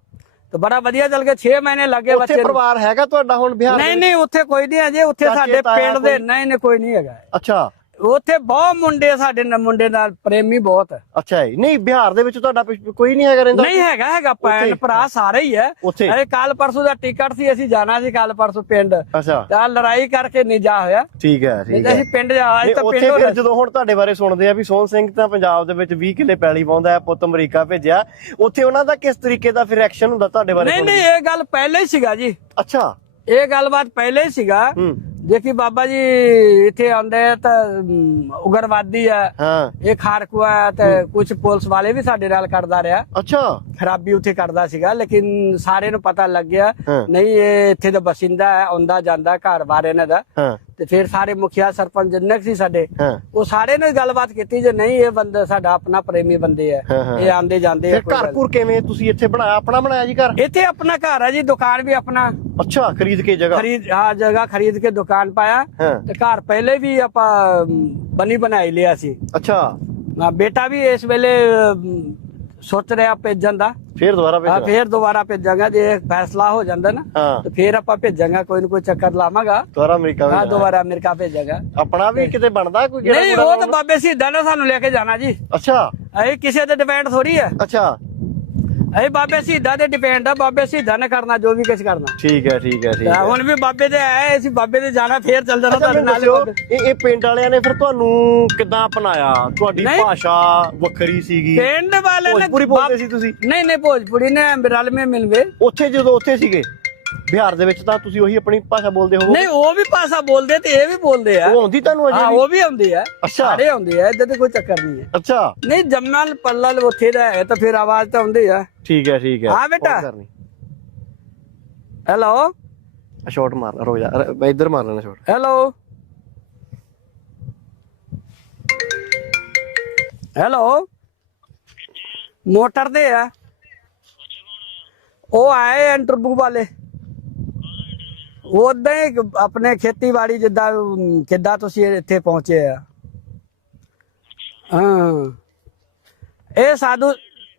B: ਤੇ ਬੜਾ ਵਧੀਆ ਚੱਲ ਗਿਆ 6 ਮਹੀਨੇ ਲੱਗੇ
A: ਉੱਥੇ
B: ਬੱਚੇ ਨੂੰ।
A: ਪਰਿਵਾਰ ਹੈਗਾ ਤੁਹਾਡਾ ਹੁਣ ਬਿਹਾਰ
B: ਨਹੀਂ ਨਹੀਂ ਉੱਥੇ ਕੋਈ ਨਹੀਂ ਅਜੇ ਉੱਥੇ ਸਾਡੇ ਪਿੰਡ ਦੇ? ਨਹੀਂ ਨਹੀਂ ਕੋਈ ਨਹੀਂ ਹੈਗਾ।
A: ਅੱਛਾ।
B: ਉੱਥੇ ਬਹੁਤ ਮੁੰਡੇ ਸਾਡੇ ਨਾਲ ਮੁੰਡੇ ਨਾਲ ਪ੍ਰੇਮੀ ਬਹੁਤ ਹੈ।
A: ਅੱਛਾ ਜੀ। ਨਹੀਂ ਬਿਹਾਰ ਦੇ ਵਿੱਚ ਤੁਹਾਡਾ ਪਿਛ- ਕੋਈ ਨਹੀਂ ਹੈਗਾ ਰਹਿੰਦਾ?
B: ਨਹੀਂ ਹੈਗਾ ਹੈਗਾ ਭੈਣ ਭਰਾ ਸਾਰੇ ਹੀ ਹੈ।
A: ਉੱਥੇ?
B: ਅਰੇ ਕੱਲ ਪਰਸੋਂ ਦਾ ਟਿਕਟ ਸੀ ਅਸੀਂ ਜਾਣਾ ਸੀ ਕੱਲ ਪਰਸੋਂ ਪਿੰਡ।
A: ਅੱਛਾ।
B: ਤਾਂ ਲੜਾਈ ਕਰਕੇ ਨਹੀਂ ਜਾ ਹੋਇਆ।
A: ਠੀਕ ਹੈ
B: ਨਹੀਂ
A: ਠੀਕ
B: ਤਾਂ
A: ਹੈ।
B: ਅਸੀਂ ਪਿੰਡ ਜਾ ਅੱਜ ਤਾਂ
A: ਉੱਥੇ ਫਿਰ ਜਦੋਂ ਹੁਣ ਤੁਹਾਡੇ ਬਾਰੇ ਸੁਣਦੇ ਆ ਵੀ ਸੋਹਣ ਸਿੰਘ ਤਾਂ ਪੰਜਾਬ ਦੇ ਵਿੱਚ 20 ਕਿੱਲੇ ਪੈਲੀ ਪਾਉਂਦਾ ਹੈ ਪੁੱਤ ਅਮਰੀਕਾ ਭੇਜਿਆ। ਉੱਥੇ ਉਹਨਾਂ ਦਾ ਕਿਸ ਤਰੀਕੇ ਦਾ ਫਿਰ ਐਕਸ਼ਨ ਹੁੰਦਾ ਤੁਹਾਡੇ ਬਾਰੇ
B: ਨਹੀਂ
A: ਸੁਣ
B: ਨਹੀਂ? ਇਹ ਗੱਲ ਪਹਿਲੇ ਹੀ ਸੀਗਾ ਜੀ।
A: ਅੱਛਾ।
B: ਇਹ ਗੱਲਬਾਤ ਪਹਿਲੇ ਹੀ ਸੀਗਾ
A: ਹੂੰ।
B: ਦੇਖੀ ਬਾਬਾ ਜੀ ਇੱਥੇ ਆਉਂਦੇ ਆ ਤਾਂ ਅਮ, ਉਗਰਵਾਦੀ ਆ।
A: ਹਾਂ।
B: ਇਹ ਖਾਰਕੂਆ ਹੈ ਤੇ ਕੁਝ ਪੁਲਿਸ ਵਾਲੇ ਵੀ ਸਾਡੇ ਨਾਲ ਕਰਦਾ ਰਿਹਾ।
A: ਅੱਛਾ।
B: ਖਰਾਬੀ ਉੱਥੇ ਕਰਦਾ ਸੀਗਾ ਲੇਕਿਨ ਸਾਰੇ ਨੂੰ ਪਤਾ ਲੱਗ ਗਿਆ
A: ਹਾਂ।
B: ਨਹੀਂ ਇਹ ਇੱਥੇ ਦਾ ਬਸਿੰਦਾ ਹੈ ਆਉਂਦਾ ਜਾਂਦਾ ਘਰ ਬਾਰੇ ਇਹਨਾਂ ਦਾ।
A: ਹਾਂ।
B: ਤੇ ਫਿਰ ਸਾਰੇ ਮੁਖੀਆ ਸਰਪੰਚ ਜਿੰਨੇ ਕੁ ਸੀ ਸਾਡੇ
A: ਹਾਂ।
B: ਉਹ ਸਾਰੇ ਨੇ ਗੱਲਬਾਤ ਕੀਤੀ ਜੇ ਨਹੀਂ ਇਹ ਬੰਦਾ ਸਾਡਾ ਆਪਣਾ ਪ੍ਰੇਮੀ ਬੰਦੇ ਆ।
A: ਹਾਂ, ਹਾਂ।
B: ਇਹ ਆਂਦੇ ਜਾਂਦੇ ਆ
A: ਫਿਰ
B: ਕੋਈ
A: ਘਰ
B: ਗੱਲ
A: ਘੁਰ ਕਿਵੇਂ ਤੁਸੀਂ ਇੱਥੇ ਬਣਾਇਆ? ਆਪਣਾ ਬਣਾਇਆ ਜੀ ਘਰ?
B: ਨਹੀਂ। ਇੱਥੇ ਆਪਣਾ ਘਰ ਹੈ ਜੀ ਦੁਕਾਨ ਵੀ ਆਪਣਾ।
A: ਅੱਛਾ ਖਰੀਦ ਕੇ ਜਗ੍ਹਾ?
B: ਖਰੀਦ ਹਾਂ ਜਗ੍ਹਾ ਖਰੀਦ ਕੇ ਦੁਕਾਨ ਪਾਇਆ। ਤੇ ਘਰ ਪਹਿਲੇ ਵੀ ਆਪਾਂ ਬਣੀ ਬਣਾਈ ਲਿਆ ਸੀ।
A: ਅੱਛਾ।
B: ਹਾਂ, ਬੇਟਾ ਵੀ ਇਸ ਵੇਲੇ ਸੋਚ ਰਿਹਾ ਭੇਜਣ ਦਾ।
A: ਫਿਰ ਦੁਬਾਰਾ
B: ਹਾਂ
A: ਭੇਜੋ
B: ਫੇਰ ਦੁਬਾਰਾ ਭੇਜਾਂਗਾ। ਜੇ ਫੈਸਲਾ ਹੋ ਜਾਂਦਾ ਨਾ ਤੇ ਫੇਰ ਆਪਾਂ ਭੇਜਾਂਗਾ ਕੋਈ ਨਾ ਕੋਈ ਚੱਕਰ ਲਾਵਾਂਗਾ।
A: ਦੁਬਾਰਾ ਅਮਰੀਕਾ
B: ਹਾਂ। ਦੁਬਾਰਾ ਅਮਰੀਕਾ ਭੇਜਾਂਗਾ।
A: ਆਪਣਾ ਵੀ ਕਿਤੇ ਬਣਦਾ ਕੋਈ
B: ਨਹੀਂ ਉਹ ਤਾਂ? ਬਾਬੇ ਸਿੱਧਾ ਨੇ ਸਾਨੂੰ ਲੈ ਕੇ ਜਾਣਾ ਜੀ।
A: ਅੱਛਾ।
B: ਇਹ ਕਿਸੇ ਤੇ ਡਿਪੈਂਡ ਥੋੜੀ ਹੈ
A: ਅੱਛਾ।
B: ਇਹ ਬਾਬੇ ਸਿੱਧਾ ਤੇ ਡਿਪੈਂਡ ਆ ਬਾਬੇ ਸਿੱਧਾ ਨੇ ਕਰਨਾ ਜੋ ਵੀ ਕੁਝ ਕਰਨਾ।
A: ਠੀਕ ਹੈ ਠੀਕ ਹੈ ਠੀਕ ਹੈ।
B: ਹੁਣ ਵੀ ਬਾਬੇ ਦੇ ਆਏ ਅਸੀਂ ਬਾਬੇ ਦੇ ਜਾਣਾ ਫੇਰ ਚੱਲ ਜਾਣਾ ਤੁਹਾਡੇ ਨਾਲ
A: ਇਹ ਇਹ ਪਿੰਡ ਵਾਲਿਆਂ ਨੇ ਫਿਰ ਤੁਹਾਨੂੰ ਕਿੱਦਾਂ ਅਪਣਾਇਆ? ਤੁਹਾਡੀ। ਭਾਸ਼ਾ ਵੱਖਰੀ ਸੀਗੀ।
B: ਪਿੰਡ ਵਾਲੇ ਨੇ
A: ਭੋਜਪੁਰੀ ਬੋਲਦੇ ਸੀ ਤੁਸੀਂ?
B: ਨਹੀਂ ਨਹੀਂ ਭੋਜਪੁਰੀ ਨੇ ਰਲ ਮੇ ਮਿਲਵੇ।
A: ਉੱਥੇ ਜਦੋਂ ਉੱਥੇ ਸੀਗੇ? ਬਿਹਾਰ ਦੇ ਵਿੱਚ ਤਾਂ ਤੁਸੀਂ ਉਹੀ ਆਪਣੀ ਭਾਸ਼ਾ ਬੋਲਦੇ ਹੋ
B: ਨਹੀਂ ਉਹ ਵੀ ਭਾਸ਼ਾ ਬੋਲਦੇ ਤੇ ਇਹ ਵੀ ਬੋਲਦੇ ਆ।
A: ਉਹ ਆਉਂਦੀ ਤੁਹਾਨੂੰ
B: ਹਾਂ
A: ਅਜੇ ਵੀ?
B: ਉਹ ਵੀ ਆਉਂਦੇ ਆ।
A: ਅੱਛਾ।
B: ਸਾਰੇ ਆਉਂਦੇ ਆ ਇਦਾਂ ਤੇ ਕੋਈ ਚੱਕਰ ਨਹੀਂ ਹੈ।
A: ਅੱਛਾ।
B: ਨਹੀਂ ਜੰਮਲ ਪੱਲਲ ਉੱਥੇ ਦਾ ਹੈ ਤਾਂ ਫਿਰ ਆਵਾਜ਼ ਤਾਂ ਆਉਂਦੀ ਆ।
A: ਠੀਕ ਹੈ ਠੀਕ ਹੈ।
B: ਹਾਂ ਬੇਟਾ। ਹੈਲੋ
A: ਸ਼ਾਟ ਮਾਰਨਾ ਰੋ ਜਾ। ਅਰੇ, ਮੈਂ ਇੱਧਰ ਮਾਰ ਲੈਣਾ ਸ਼ਾਟ
B: ਹੈਲੋ ਹੈਲੋ ਮੋਟਰ ਦੇ ਆ। ਉਹ ਆਏ ਇੰਟਰਵਿਊ ਵਾਲੇ। ਉਦਾਂ ਹੀ ਆਪਣੇ ਖੇਤੀਬਾੜੀ ਜਿੱਦਾਂ ਅਮ, ਕਿੱਦਾਂ ਤੁਸੀਂ ਇੱਥੇ ਪਹੁੰਚੇ ਆ? ਹਾਂ। ਇਹ ਸਾਧੂ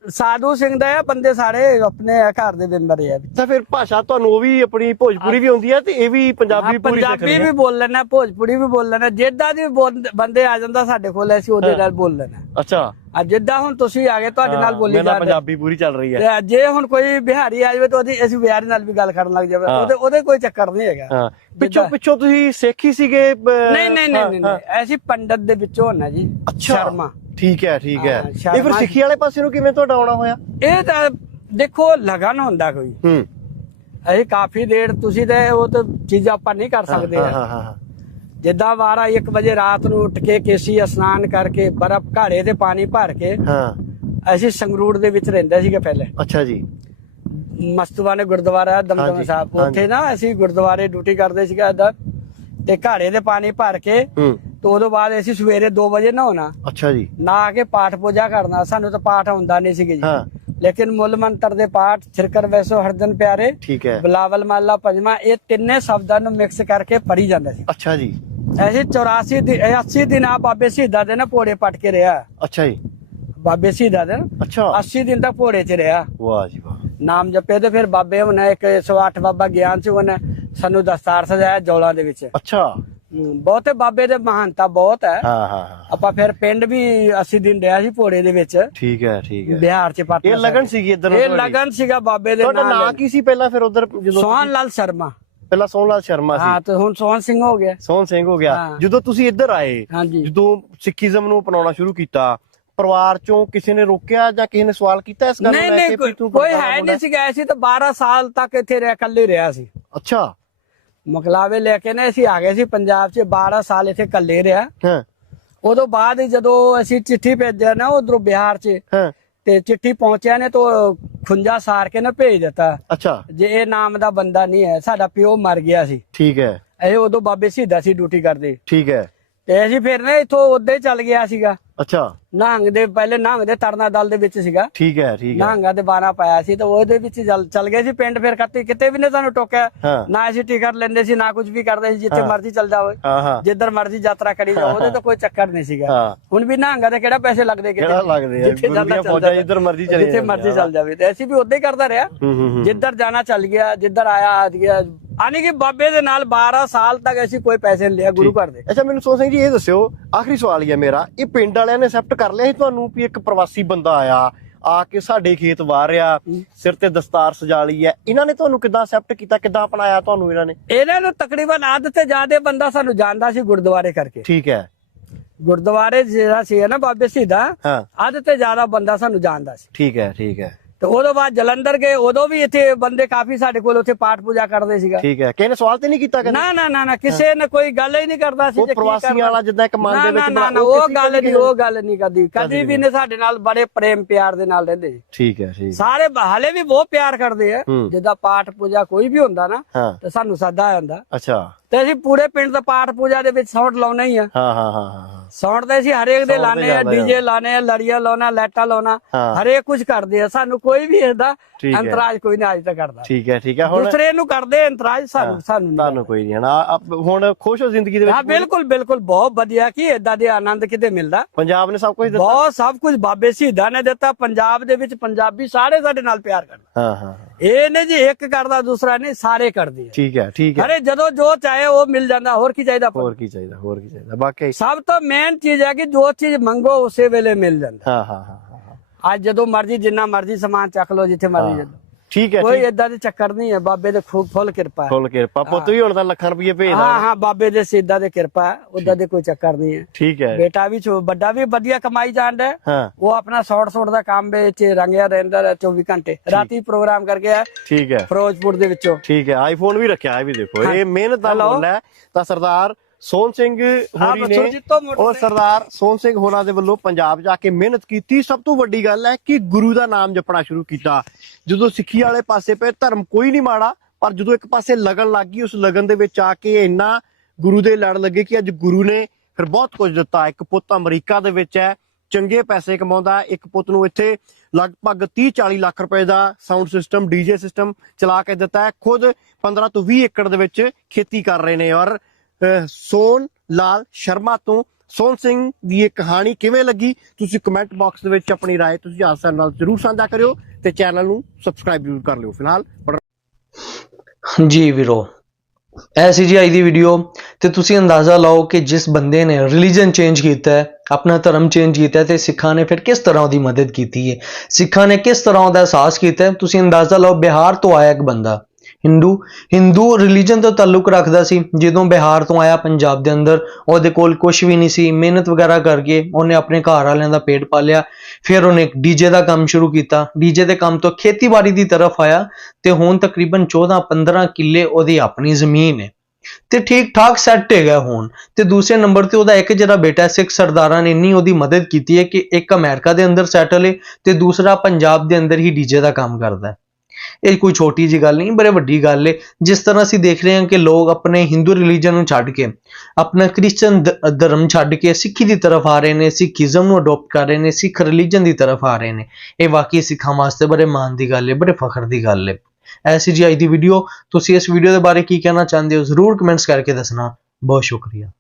B: ਸਾਧੂ ਸਿੰਘ ਦਾ ਆ ਬੰਦੇ ਸਾਰੇ ਆਪਣੇ ਘਰ ਦੇ ਮੈਂਬਰ ਆ।
A: ਤਾਂ ਫਿਰ ਭਾਸ਼ਾ ਤੁਹਾਨੂੰ ਉਹ ਵੀ ਆਪਣੀ ਭੋਜਪੁਰੀ ਵੀ ਆਉਂਦੀ ਹੈ ਤੇ ਇਹ ਵੀ ਪੰਜਾਬੀ
B: ਹਾਂ,
A: ਪੂਰੀ ਸਿੱਖ
B: ਪੰਜਾਬੀ ਵੀ
A: ਹੈ।
B: ਬੋਲ ਲੈਣਾ ਭੋਜਪੁਰੀ ਵੀ ਬੋਲ ਲੈਣਾ ਜਿੱਦਾਂ ਦੀ ਬੋਲ- ਬੰਦੇ ਆ ਜਾਂਦਾ ਸਾਡੇ ਕੋਲ ਅਸੀਂ ਉਹਦੇ ਨਾਲ ਬੋਲ ਲੈਣਾ
A: ਅੱਛਾ।
B: ਆ ਜਿੱਦਾਂ ਹੁਣ ਤੁਸੀਂ ਆ ਗਏ ਤੁਹਾਡੇ ਨਾਲ
A: ਹਾਂ,
B: ਬੋਲੀ
A: ਮੇਰੇ
B: ਜਾਂਦੇ
A: ਪੰਜਾਬੀ ਪੂਰੀ ਚੱਲ ਰਹੀ ਹੈ
B: ਤੇ ਜੇ ਹੁਣ ਕੋਈ ਬਿਹਾਰੀ ਆ ਜਾਵੇ ਤਾਂ ਉਹਦੀ ਅਸੀਂ ਬਿਹਾਰੀ ਨਾਲ ਵੀ ਗੱਲ ਕਰਨ ਲੱਗ ਜਾਵੇ।
A: ਹਾਂ।
B: ਉਹਦੇ ਉਹਦੇ ਕੋਈ ਚੱਕਰ ਨਹੀਂ ਹੈਗਾ।
A: ਹਾਂ। ਪਿੱਛੋਂ ਪਿੱਛੋਂ ਤੁਸੀਂ ਸਿੱਖੀ ਸੀਗੇ ਬ-
B: ਨਹੀਂ ਨਹੀਂ
A: ਹਾਂ,
B: ਨਹੀਂ
A: ਹਾਂ।
B: ਨਹੀਂ ਐਸੀ ਪੰਡਤ ਦੇ ਵਿੱਚੋਂ ਹੋਣਾ ਜੀ।
A: ਅੱਛਾ।
B: ਸ਼ਰਮਾ।
A: ਠੀਕ ਹੈ ਠੀਕ ਹੈ।
B: ਹਾਂ,
A: ਇਹ ਫਿਰ
B: ਸ਼ਰਮਾ
A: ਸਿੱਖੀ ਵਾਲੇ ਪਾਸੇ ਨੂੰ ਕਿਵੇਂ ਤੁਹਾਡਾ ਆਉਣਾ ਹੋਇਆ?
B: ਇਹ ਤਾਂ ਦੇਖੋ ਲਗਨ ਹੁੰਦਾ ਕੋਈ।
A: ਹੂੰ।
B: ਅਸੀਂ ਕਾਫੀ ਦੇਰ ਤੁਸੀਂ ਤੇ ਉਹ ਤਾਂ ਚੀਜ਼ਾਂ ਆਪਾਂ ਨਹੀਂ ਕਰ ਸਕਦੇ
A: ਹਾਂ ਹਾਂ ਹਾਂ।
B: ਜਿੱਦਾਂ 12 1 ਵਜੇ ਰਾਤ ਨੂੰ ਉੱਠ ਕੇ ਕੇਸੀ ਇਸ਼ਨਾਨ ਕਰਕੇ ਬਰਫ਼ ਘਾੜੇ ਤੇ ਪਾਣੀ ਭਰ ਕੇ
A: ਹਾਂ।
B: ਅਸੀਂ ਸੰਗਰੂਰ ਦੇ ਵਿੱਚ ਰਹਿੰਦੇ ਸੀਗੇ ਪਹਿਲੇ।
A: ਅੱਛਾ ਜੀ।
B: ਮਸਤੂਆਨੇ ਗੁਰਦੁਆਰਾ ਦਮਦਮਾ
A: ਹਾਂਜੀ,
B: ਸਾਹਿਬ
A: ਹਾਂਜੀ।
B: ਉੱਥੇ ਨਾ ਅਸੀਂ ਗੁਰਦੁਆਰੇ ਡਿਊਟੀ ਕਰਦੇ ਸੀਗਾ ਇੱਧਰ ਤੇ ਘਾੜੇ ਦੇ ਪਾਣੀ ਭਰ ਕੇ
A: ਹੂੰ।
B: ਤੇ ਉਦੋਂ ਬਾਅਦ ਅਸੀਂ ਸਵੇਰੇ 2 ਵਜੇ ਨਹਾਉਣਾ।
A: ਅੱਛਾ ਜੀ।
B: ਨਹਾ ਕੇ ਪਾਠ ਪੂਜਾ ਕਰਨਾ ਸਾਨੂੰ ਤਾਂ ਪਾਠ ਆਉਂਦਾ ਨਹੀਂ ਸੀਗੇ ਜੀ।
A: ਹਾਂ।
B: ਲੇਕਿਨ ਮੁੱਲ ਮੰਤਰ ਦੇ ਪਾਠ ਛਿਰਕਰ ਵੈਸੋ ਹਰਦਨ ਪਿਆਰੇ
A: ਠੀਕ ਹੈ।
B: ਬਲਾਵਲ ਮਾਲਾ ਪੰਜਵਾ ਇਹ ਤਿੰਨੇ ਸ਼ਬਦਾਂ ਨੂੰ ਮਿਕਸ ਕਰਕੇ ਪੜੀ ਜਾਂਦਾ ਸੀ।
A: ਅੱਛਾ ਜੀ।
B: ਐਸੇ 84 ਦਿਨ 80 ਦਿਨ ਆ ਬਾਬੇ ਸ਼ਹੀਦਾਂ ਦੇ ਨਾ ਪੋੜੇ ਪਟ ਕੇ ਰਿਹਾ।
A: ਅੱਛਾ ਜੀ।
B: ਬਾਬੇ ਸ਼ਹੀਦਾਂ ਦੇ
A: ਅੱਛਾ।
B: 80 ਦਿਨ ਤੱਕ ਪੋੜੇ 'ਚ ਰਿਹਾ।
A: ਵਾਹ ਜੀ ਵਾਹ।
B: ਨਾਮ ਜਪੇ ਤੇ ਫਿਰ ਬਾਬੇ ਉਹਨੇ ਇੱਕ 108 ਬਾਬਾ ਗਿਆਨ ਚ ਉਹਨੇ ਸਾਨੂੰ ਦਸਤਾਰ ਸਜਾਇਆ ਜੌਲਾਂ ਦੇ ਵਿੱਚ।
A: ਅੱਛਾ।
B: ਬਹੁਤੇ ਬਾਬੇ ਦੇ ਮਹਾਨਤਾ ਬਹੁਤ ਹੈ।
A: ਹਾਂ ਹਾਂ ਹਾਂ।
B: ਆਪਾਂ ਫਿਰ ਪਿੰਡ ਵੀ 80 ਦਿਨ ਰਿਹਾ ਸੀ ਪੋੜੇ ਦੇ ਵਿੱਚ।
A: ਠੀਕ ਹੈ ਠੀਕ ਹੈ।
B: ਬਿਹਾਰ ਚ ਪਟਨਾ
A: ਇਹ ਲਗਨ ਸੀਗੀ ਇੱਧਰ
B: ਇਹ? ਲਗਨ ਸੀਗਾ ਬਾਬੇ ਦੇ
A: ਤੁਹਾਡਾ ਨਾਂ
B: ਨਾਲ
A: ਕੀ ਸੀ ਪਹਿਲਾਂ ਫਿਰ ਉਧਰ ਜਦੋਂ
B: ਸੋਹਣ ਲਾਲ ਸ਼ਰਮਾ।
A: ਪਹਿਲਾਂ ਸੋਹਣ ਲਾਲ ਸ਼ਰਮਾ
B: ਹਾਂ
A: ਸੀ
B: ਤੇ ਹੁਣ ਸੋਹਣ ਸਿੰਘ ਹੋ ਗਿਆ।
A: ਸੋਹਣ ਸਿੰਘ ਹੋ ਗਿਆ।
B: ਹਾਂ।
A: ਜਦੋਂ ਤੁਸੀਂ ਇੱਧਰ ਆਏ
B: ਹਾਂਜੀ।
A: ਜਦੋਂ ਸਿੱਖੀਜ਼ਮ ਨੂੰ ਅਪਣਾਉਣਾ ਸ਼ੁਰੂ ਕੀਤਾ ਪਰਿਵਾਰ ਚੋਂ ਕਿਸੇ ਨੇ ਰੋਕਿਆ ਜਾਂ ਕਿਸੇ ਨੇ ਸਵਾਲ ਕੀਤਾ ਇਸ ਗੱਲ ਨੂੰ
B: ਨਹੀਂ
A: ਲੈ ਕੇ
B: ਨਹੀਂ
A: ਵੀ
B: ਕੋਈ
A: ਤੂੰ
B: ਕੋਈ
A: ਗੁਰਦੁਆਰਾ
B: ਹੈ ਨਹੀਂ ਸੀਗਾ ਐਸੀ ਤਾਂ 12 ਸਾਲ ਤੱਕ ਇੱਥੇ ਰਹਿ ਇਕੱਲੇ ਰਿਹਾ ਸੀ।
A: ਅੱਛਾ।
B: ਮਕਲਾਵੇ ਲੈ ਕੇ ਨੇ ਅਸੀਂ ਆ ਗਏ ਸੀ ਪੰਜਾਬ 'ਚ 12 ਸਾਲ ਇੱਥੇ ਇਕੱਲੇ ਰਿਹਾ।
A: ਹਾਂ।
B: ਉਦੋਂ ਬਾਅਦ ਜਦੋਂ ਅਸੀਂ ਚਿੱਠੀ ਭੇਜਿਆ ਨਾ ਉਧਰੋਂ ਬਿਹਾਰ 'ਚ
A: ਹਾਂ।
B: ਤੇ ਚਿੱਠੀ ਪਹੁੰਚਿਆ ਨੇ ਤਾਂ ਖੁੰਜਾ ਸਾਰ ਕੇ ਨਾ ਭੇਜ ਦਿੱਤਾ।
A: ਅੱਛਾ।
B: ਜੇ ਇਹ ਨਾਮ ਦਾ ਬੰਦਾ ਨਹੀਂ ਹੈ ਸਾਡਾ ਪਿਓ ਮਰ ਗਿਆ ਸੀ।
A: ਠੀਕ ਹੈ।
B: ਇਹ ਉਦੋਂ ਬਾਬੇ ਸਿੱਧਾ ਸੀ ਡਿਊਟੀ ਕਰਦੇ।
A: ਠੀਕ ਹੈ।
B: ਤੇ ਅਸੀਂ ਫਿਰ ਨਾ ਇੱਥੋਂ ਉੱਧੇ ਹੀ ਚੱਲ ਗਿਆ ਸੀਗਾ।
A: ਅੱਛਾ।
B: ਨਹੰਗ ਦੇ ਪਹਿਲੇ ਨਹੰਗ ਦੇ ਤਰਨਾ ਦਲ ਦੇ ਵਿੱਚ ਸੀਗਾ।
A: ਠੀਕ ਹੈ ਠੀਕ ਹੈ।
B: ਨਹੰਗਾ ਦੇ ਬਾਣਾ ਪਾਇਆ ਸੀ ਤਾਂ ਉਹਦੇ ਵਿੱਚ ਚੱਲ ਗਏ ਸੀ ਪਿੰਡ ਫਿਰ ਕੱਤੇ। ਕਿਤੇ ਵੀ ਨੇ ਸਾਨੂੰ ਟੋਕਿਆ। ਨਾ ਅਸੀਂ ਟਿਕਟ ਲੈਂਦੇ ਸੀ ਨਾ ਕੁਝ ਵੀ ਕਰਦੇ ਸੀ ਜਿੱਥੇ। ਮਰਜ਼ੀ ਚੱਲ
A: ਹਾਂ
B: ਜਿੱਧਰ ਮਰਜ਼ੀ ਯਾਤਰਾ ਕਰੀ ਜਾਓ ਉਹਦੇ ਤਾਂ ਕੋਈ ਚੱਕਰ ਨਹੀਂ ਸੀਗਾ। ਹੁਣ ਵੀ ਨਹੰਗਾ ਦੇ ਕਿਹੜਾ ਪੈਸੇ ਲੱਗਦੇ ਕਿਤੇ?
A: ਕਿਹੜਾ ਲੱਗਦੇ ਆ?
B: ਜਿੱਥੇ ਜਾਂਦਾ
A: ਫੌਜਾਂ। ਜਿੱਧਰ ਮਰਜ਼ੀ ਚਲੇ
B: ਜਿੱਥੇ ਮਰਜ਼ੀ ਚੱਲ ਜਾਵੇ। ਤੇ ਅਸੀਂ ਵੀ ਉਦਾਂ ਹੀ ਕਰਦਾ ਰਿਹਾ। ਜਿੱਧਰ ਜਾਣਾ ਚੱਲ ਗਿਆ ਜਿੱਧਰ ਆਇਆ ਆ ਗਿਆ ਆਨੀ ਕਿ ਬਾਬੇ ਦੇ ਨਾਲ 12 ਸਾਲ ਤੱਕ ਅਸੀਂ ਕੋਈ ਪੈਸੇ ਨਹੀਂ ਲਿਆ ਗੁਰੂ ਘਰ ਦੇ।
A: ਅੱਛਾ ਮੈਨੂੰ ਸਿੰਘ ਜੀ ਇਹ ਦੱਸਿਓ ਆਖਰੀ ਸਵਾਲ ਹੀ ਹੈ ਮੇਰਾ ਇਹ ਪਿੰਡ ਵਾਲਿਆਂ ਨੇ ਐਕਸੈਪਟ ਕਰ ਲਿਆ ਸੀ ਤੁਹਾਨੂੰ ਵੀ ਇੱਕ ਪ੍ਰਵਾਸੀ ਬੰਦਾ ਆਇਆ ਆ ਕੇ ਸਾਡੇ ਖੇਤ ਵਾਹ ਰਿਹਾ ਸਿਰ ਤੇ ਦਸਤਾਰ ਸਜਾ ਲਈ ਹੈ। ਇਹਨਾਂ ਨੇ ਤੁਹਾਨੂੰ ਕਿੱਦਾਂ ਐਕਸੈਪਟ ਕੀਤਾ ਕਿੱਦਾਂ ਅਪਣਾਇਆ ਤੁਹਾਨੂੰ ਇਹਨਾਂ ਨੇ?
B: ਇਹਨਾਂ ਨੂੰ ਤਕਰੀਬਨ ਅੱਧ ਤੇ ਜ਼ਿਆਦਾ ਬੰਦਾ ਸਾਨੂੰ ਜਾਣਦਾ ਸੀ ਗੁਰਦੁਆਰੇ ਕਰਕੇ।
A: ਠੀਕ ਹੈ।
B: ਗੁਰਦੁਆਰੇ ਜਿਹੜਾ ਸੀ ਨਾ ਬਾਬੇ ਸਿੱਧਾ
A: ਹਾਂ।
B: ਅੱਧ ਤੇ ਜ਼ਿਆਦਾ ਬੰਦਾ ਸਾਨੂੰ ਜਾਣਦਾ ਸੀ।
A: ਠੀਕ ਹੈ ਠੀਕ ਹੈ।
B: ਤੇ ਉਦੋਂ ਬਾਅਦ ਜਲੰਧਰ ਗਏ ਉਦੋਂ ਵੀ ਇੱਥੇ ਬੰਦੇ ਕਾਫੀ ਸਾਡੇ ਕੋਲ ਉੱਥੇ ਪਾਠ ਪੂਜਾ ਕਰਦੇ ਸੀਗਾ।
A: ਠੀਕ ਹੈ। ਕਿਸੇ ਨੇ ਸਵਾਲ ਤੇ ਨਹੀਂ ਕੀਤਾ ਕਦੇ?
B: ਨਾ ਨਾ ਨਾ ਨਾ ਕਿਸੇ ਨੇ ਕੋਈ ਗੱਲ ਹੀ ਨਹੀਂ ਕਰਦਾ ਸੀ
A: ਉਹ ਪ੍ਰਵਾਸੀਆਂ। ਵਾਲਾ ਜਿੱਦਾਂ ਇੱਕ ਮਨ ਦੇ ਵਿੱਚ
B: ਨਾ,
A: ਉਹ
B: ਗੱਲ ਨਹੀਂ ਉਹ ਗੱਲ ਨਹੀਂ ਕਦੀ ਕਦੀ ਵੀ ਨੇ ਸਾਡੇ ਨਾਲ ਬੜੇ ਪ੍ਰੇਮ ਪਿਆਰ ਦੇ ਨਾਲ ਰਹਿੰਦੇ ਸੀ।
A: ਠੀਕ ਹੈ ਠੀਕ
B: ਸਾਰੇ ਹਾਲੇ ਵੀ ਬਹੁਤ ਪਿਆਰ ਕਰਦੇ ਆ। ਜਿੱਦਾਂ ਪਾਠ ਪੂਜਾ ਕੋਈ ਵੀ ਹੁੰਦਾ ਨਾ ਤੇ ਸਾਨੂੰ ਸੱਦਾ ਆਉਂਦਾ।
A: ਅੱਛਾ।
B: ਤੇ ਅਸੀਂ ਪੂਰੇ ਪਿੰਡ ਦਾ ਪਾਠ ਪੂਜਾ ਦੇ ਵਿੱਚ ਸੌਂਟ ਲਾਉਣਾ ਹੀ ਆ।
A: ਹਾਂ ਹਾਂ ਹਾਂ ਹਾਂ।
B: ਸੌਂਟ ਤੇ ਅਸੀਂ ਹਰੇਕ ਦੇ ਲਾਣੇ ਆ ਡੀਜੇ ਲਾਣੇ ਆ ਲੜੀਆਂ ਲਾਉਣਾ ਲਾਈਟਾਂ ਲਾਉਣਾ
A: ਹਾਂ।
B: ਹਰੇਕ ਕੁਝ ਕਰਦੇ ਆ। ਸਾਨੂੰ ਕੋਈ ਵੀ ਇਹਦਾ
A: ਹੈ।
B: ਅੰਤਰਾਜ ਕੋਈ ਨਹੀਂ ਅੱਜ ਤੱਕ ਕਰਦਾ।
A: ਠੀਕ ਹੈ ਠੀਕ ਹੈ। ਹੁਣ
B: ਦੂਸਰੇ ਨੂੰ ਕਰਦੇ ਅੰਤਰਾਜ ਸਾਨੂੰ ਸਾਨੂੰ
A: ਤੁਹਾਨੂੰ ਕੋਈ ਨਹੀਂ ਹਨਾ ਹੁਣ ਖੁਸ਼ ਹੋ ਜ਼ਿੰਦਗੀ ਦੇ
B: ਹਾਂ
A: ਵਿੱਚ
B: ਬਿਲਕੁਲ ਬਿਲਕੁਲ। ਬਹੁਤ ਵਧੀਆ ਕੀ ਏਦਾਂ ਦੇ ਆਨੰਦ ਕਿਤੇ ਮਿਲਦਾ।
A: ਪੰਜਾਬ ਨੇ ਸਭ ਕੁਝ ਦਿੱਤਾ?
B: ਬਹੁਤ ਸਭ ਕੁਝ ਬਾਬੇ ਸ਼ਹੀਦਾਂ ਨੇ ਦਿੱਤਾ। ਪੰਜਾਬ ਦੇ ਵਿੱਚ ਪੰਜਾਬੀ ਸਾਰੇ ਸਾਡੇ ਨਾਲ ਪਿਆਰ ਕਰਦੇ।
A: ਹਾਂ ਹਾਂ ਹਾਂ।
B: ਇਹ ਨੇ ਜੀ ਇੱਕ ਕਰਦਾ ਦੂਸਰਾ ਨਹੀਂ ਸਾਰੇ ਕਰਦੇ ਆ।
A: ਠੀਕ ਹੈ ਠੀਕ ਹੈ।
B: ਅਰੇ ਜਦੋਂ ਜੋ ਚਾਹੇ ਉਹ ਮਿਲ ਜਾਂਦਾ ਹੋਰ ਕੀ ਚਾਹੀਦਾ?
A: ਹੋਰ ਕੀ ਚਾਹੀਦਾ ਹੋਰ ਕੀ ਚਾਹੀਦਾ। ਬਾਕੀ
B: ਸਭ ਤੋਂ ਮੇਨ ਚੀਜ਼ ਹੈ ਕਿ ਜੋ ਚੀਜ਼ ਮੰਗੋ ਉਸੇ ਵੇਲੇ ਮਿਲ ਜਾਂਦਾ।
A: ਹਾਂ ਹਾਂ ਹਾਂ ਹਾਂ, ਹਾਂ।
B: ਅੱਜ ਜਦੋਂ ਮਰਜ਼ੀ ਜਿੰਨਾ ਮਰਜ਼ੀ ਸਮਾਨ ਚੱਕ ਲਓ ਜਿੱਥੇ ਮਰਜ਼ੀ ਚੱਲੋ।
A: ਠੀਕ ਹੈ
B: ਕੋਈ ਏਦਾਂ ਦੇ ਚੱਕਰ ਨਹੀਂ ਹੈ ਬਾਬੇ ਦੇ ਖੂਬ ਫੁੱਲ ਕਿਰਪਾ ਹੈ।
A: ਫੁੱਲ ਕਿਰਪਾ। ਪੁੱਤ ਵੀ ਹੁਣ ਤਾਂ ਲੱਖਾਂ ਰੁਪਏ ਭੇਜਦਾ
B: ਹਾਂ ਹਾਂ ਬਾਬੇ ਦੇ ਸਿੱਧਾ ਦੇ ਕਿਰਪਾ ਹੈ ਉਦਾਂ ਦੇ ਕੋਈ ਚੱਕਰ ਨਹੀਂ ਹੈ।
A: ਠੀਕ ਹੈ।
B: ਬੇਟਾ ਵੀ ਵੱਡਾ ਵੀ ਵਧੀਆ ਕਮਾਈ ਜਾਂਦਾ ਹੈ।
A: ਹਾਂ।
B: ਉਹ ਆਪਣਾ ਸ਼ਾਰਟ ਸ਼ਾਰਟ ਦਾ ਕੰਮ ਵਿੱਚ ਰੰਗਿਆ ਰਹਿੰਦਾ ਹੈ 24 ਘੰਟੇ। ਰਾਤੀ ਪ੍ਰੋਗਰਾਮ ਕਰਕੇ ਆ
A: ਠੀਕ ਹੈ।
B: ਫਿਰੋਜ਼ਪੁਰ ਦੇ ਵਿੱਚੋਂ।
A: ਠੀਕ ਹੈ। ਆਈਫੋਨ ਵੀ ਰੱਖਿਆ ਇਹ ਵੀ ਦੇਖੋ। ਇਹ ਮਿਹਨਤ ਦਾ? ਮੁੱਲ ਹੈ। ਤਾਂ ਸਰਦਾਰ ਸੋਹਣ ਸਿੰਘ ਹੋਰੀ ਨੇ ਉਹ। ਸਰਦਾਰ ਸੋਹਣ ਸਿੰਘ ਹੋਰਾਂ ਦੇ ਵੱਲੋਂ ਪੰਜਾਬ ਜਾ ਕੇ ਮਿਹਨਤ ਕੀਤੀ। ਸਭ ਤੋਂ ਵੱਡੀ ਗੱਲ ਹੈ ਕਿ ਗੁਰੂ ਦਾ ਨਾਮ ਜਪਣਾ ਸ਼ੁਰੂ ਕੀਤਾ। ਜਦੋਂ ਸਿੱਖੀ ਵਾਲੇ ਪਾਸੇ ਪਏ ਧਰਮ ਕੋਈ ਨਹੀਂ ਮਾੜਾ ਪਰ ਜਦੋਂ ਇੱਕ ਪਾਸੇ ਲਗਨ ਲੱਗ ਗਈ ਉਸ ਲਗਨ ਦੇ ਵਿੱਚ ਆ ਕੇ ਇੰਨਾ ਗੁਰੂ ਦੇ ਲੜ ਲੱਗੇ ਕਿ ਅੱਜ ਗੁਰੂ ਨੇ ਫਿਰ ਬਹੁਤ ਕੁਝ ਦਿੱਤਾ। ਇੱਕ ਪੁੱਤ ਅਮਰੀਕਾ ਦੇ ਵਿੱਚ ਹੈ ਚੰਗੇ ਪੈਸੇ ਕਮਾਉਂਦਾ ਇੱਕ ਪੁੱਤ ਨੂੰ ਇੱਥੇ ਲਗਭਗ 30 40 ਲੱਖ ਰੁਪਏ ਦਾ ਸਾਊਂਡ ਸਿਸਟਮ ਡੀਜੇ ਸਿਸਟਮ ਚਲਾ ਕੇ ਦਿੱਤਾ ਹੈ। ਖੁਦ 15 ਤੋਂ 20 ਏਕੜ ਦੇ ਵਿੱਚ ਖੇਤੀ ਕਰ ਰਹੇ ਨੇ ਔਰ ਸੋਨ ਲਾਲ ਸ਼ਰਮਾ ਤੋਂ ਸੋਨ ਸਿੰਘ ਦੀ ਇਹ ਕਹਾਣੀ ਕਿਵੇਂ ਲੱਗੀ ਤੁਸੀਂ ਕਮੈਂਟ ਬਾਕਸ ਦੇ ਵਿੱਚ ਆਪਣੀ رائے ਤੁਸੀਂ ਆਸਾਨ ਨਾਲ ਜਰੂਰ ਸਾਂਝਾ ਕਰਿਓ ਤੇ ਚੈਨਲ ਨੂੰ ਸਬਸਕ੍ਰਾਈਬ ਜ਼ਰੂਰ ਕਰ ਲਿਓ ਫਿਲਹਾਲ ਬੜਾ
C: ਜੀ ਵੀਰੋ ਐਸੀ ਜੀ ਅੱਜ ਦੀ ਵੀਡੀਓ ਤੇ ਤੁਸੀਂ ਅੰਦਾਜ਼ਾ ਲਾਓ ਕਿ ਜਿਸ ਬੰਦੇ ਨੇ ਰਿਲੀਜਨ ਚੇਂਜ ਕੀਤਾ ਹੈ ਆਪਣਾ ਧਰਮ ਚੇਂਜ ਕੀਤਾ ਹੈ ਤੇ ਸਿੱਖਾਂ ਨੇ ਫਿਰ ਕਿਸ ਤਰ੍ਹਾਂ ਉਹਦੀ ਮਦਦ ਕੀਤੀ ਹੈ ਸਿੱਖਾਂ ਨੇ ਕਿਸ ਤਰ੍ਹਾਂ ਉਹਦਾ ਅਹਿਸਾਸ ਕੀਤਾ ਹੈ? ਤੁਸੀਂ ਅੰਦਾਜ਼ਾ ਲਓ ਬਿਹਾਰ ਤੋਂ ਆਇਆ ਇੱਕ ਬੰਦਾ ਹਿੰਦੂ ਹਿੰਦੂ ਰਿਲੀਜਨ ਤੋਂ ਤਾਲੁਕ ਰੱਖਦਾ ਸੀ। ਜਦੋਂ ਬਿਹਾਰ ਤੋਂ ਆਇਆ ਪੰਜਾਬ ਦੇ ਅੰਦਰ, ਉਹਦੇ ਕੋਲ ਕੁਝ ਵੀ ਨਹੀਂ ਸੀ। ਮਿਹਨਤ ਵਗੈਰਾ ਕਰਕੇ ਉਹਨੇ ਆਪਣੇ ਘਰ ਵਾਲਿਆਂ ਦਾ ਪੇਟ ਪਾਲਿਆ। ਫਿਰ ਉਹਨੇ ਡੀਜੇ ਦਾ ਕੰਮ ਸ਼ੁਰੂ ਕੀਤਾ। ਡੀਜੇ ਦੇ ਕੰਮ ਤੋਂ ਖੇਤੀਬਾੜੀ ਦੀ ਤਰਫ ਆਇਆ ਤੇ ਹੁਣ ਤਕਰੀਬਨ 14-15 ਕਿੱਲੇ ਉਹਦੀ ਆਪਣੀ ਜ਼ਮੀਨ ਹੈ। ਤੇ ਠੀਕ ਠਾਕ ਸੈੱਟ ਹੈਗਾ ਹੁਣ। ਤੇ ਦੂਸਰੇ ਨੰਬਰ ਤੇ ਉਹਦਾ ਇੱਕ ਜਿਹੜਾ ਬੇਟਾ ਸਿੱਖ ਸਰਦਾਰਾਂ ਨੇ ਇੰਨੀ ਉਹਦੀ ਮਦਦ ਕੀਤੀ ਹੈ ਕਿ ਇੱਕ ਅਮਰੀਕਾ ਦੇ ਅੰਦਰ ਸੈਟਲ ਹੈ ਤੇ ਦੂਸਰਾ ਪੰਜਾਬ ਦੇ ਅੰਦਰ ਹੀ ਡੀਜੇ ਦਾ ਕੰਮ ਕਰਦਾ ਹੈ। ਇਹ ਕੋਈ ਛੋਟੀ ਜੀ ਗੱਲ ਨਹੀਂ, ਬੜੇ ਵੱਡੀ ਗੱਲ ਹੈ ਜਿਸ ਤਰ੍ਹਾਂ ਅਸੀਂ ਦੇਖ ਰਹੇ ਹਾਂ ਕਿ ਲੋਕ ਆਪਣੇ ਹਿੰਦੂ ਰਿਲੀਜਨ ਨੂੰ ਛੱਡ ਕੇ, ਆਪਣਾ ਕ੍ਰਿਸਚਨ ਧਰਮ ਛੱਡ ਕੇ ਸਿੱਖੀ ਦੀ ਤਰਫ ਆ ਰਹੇ ਨੇ, ਸਿੱਖੀਜ਼ਮ ਨੂੰ ਅਡਾਪਟ ਕਰ ਰਹੇ ਨੇ, ਸਿੱਖ ਰਿਲੀਜਨ ਦੀ ਤਰਫ ਆ ਰਹੇ ਨੇ। ਇਹ ਵਾਕਈ ਸਿੱਖਾਂ ਵਾਸਤੇ ਬੜੇ ਮਾਣ ਦੀ ਗੱਲ ਹੈ ਬੜੇ ਫਖਰ ਦੀ ਗੱਲ ਹੈ ਐਸੀ ਜੀ ਅੱਜ ਦੀ ਵੀਡੀਓ ਤੁਸੀਂ ਇਸ ਵੀਡੀਓ ਦੇ ਬਾਰੇ ਕੀ ਕਹਿਣਾ ਚਾਹੁੰਦੇ ਹੋ? ਜ਼ਰੂਰ ਕਮੈਂਟਸ ਕਰਕੇ ਦੱਸਣਾ। ਬਹੁਤ ਸ਼ੁਕਰੀਆ।